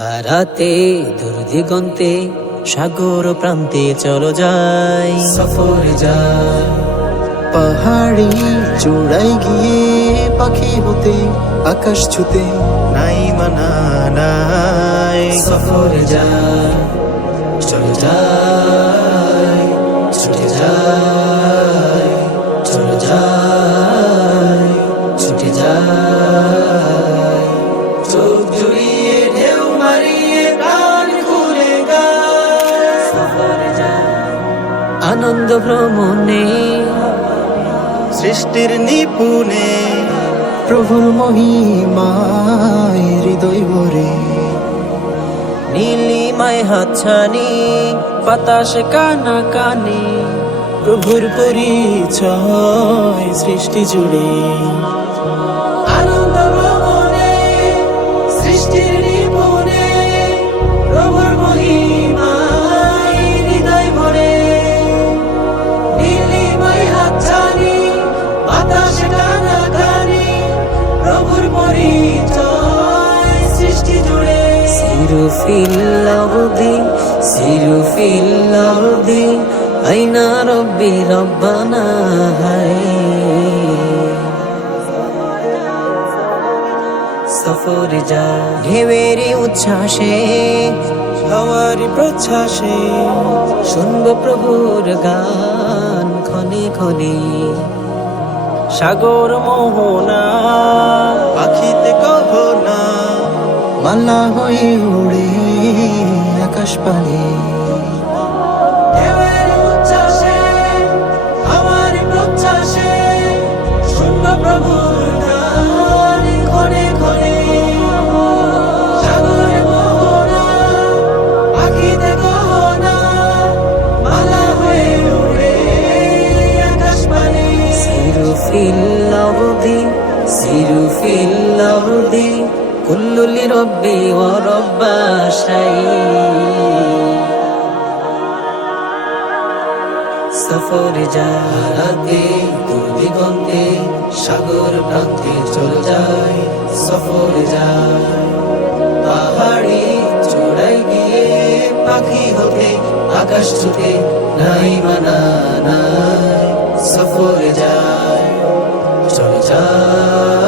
হারাতে দূর দিগন্তে সাগর প্রান্তে চলো যাই, সফরে যাই। পাহাড়ি চূড়ায় গিয়ে পাখি হতে আকাশ ছুতে নাই মানা নাই, সফরে যাই, চলো যাই, ছুটে যাই, চলো যাই, ছুটে যাই। চোখ জুড়িয়ে ঢেউ মারিয়ে প্রাণ খুলে গায়, সফরে যাই। আনন্দ ভ্রমণে সৃষ্টির নিপুণে প্রভুর মহিমায় হৃদয় ভরে নীলিমায় হাতছানি বাতাসে কানা কানে, প্রভুর পরিচয় সৃষ্টি জুড়ে। আনন্দ ভ্রমণে সৃষ্টির নিপুণে প্রভুর মহিমায় হৃদয় ভরে নীলিমায় হাতছানি বাতাসে কানা কানে, প্রভুর পরিচয় সৃষ্টি জুড়ে। সিরু ফিল আরদি, সিরু ফিল আরদি, আইনা রব্বি রব্বানা হায়। সফরে যা ঢেউয়েরই উচ্ছ্বাসে, হাওয়ারি প্রচ্ছ্বাসে শুনব প্রভুর গান ক্ষণে ক্ষণে। সাগর মোহনা পাখিতে কহনা মালা হয়ে উড়ে আকাশ পানে। ঢেউয়ের উচ্ছ্বাসে, আমার প্রত্যাশে, শুনব প্রভুর গান ক্ষণে ক্ষণে। সাগর মোহনা, পাখিতে গহনা, মালা হয়ে উড়ে আকাশ পানে। সিরু ফিল আরদি, সিরু ফিল আরদি, কুল্লু লিরব্বি ওয়া রব্বা শাই। সফরে যাতে দূর দিগন্তে সাগর প্রান্তে চলে যায়, সফরে যায়। পাহাড়ি চূড়ায় গিয়ে পাখি হতে আকাশ ছুতে নাই মানা নাই, সফরে যায়, চলে যায়।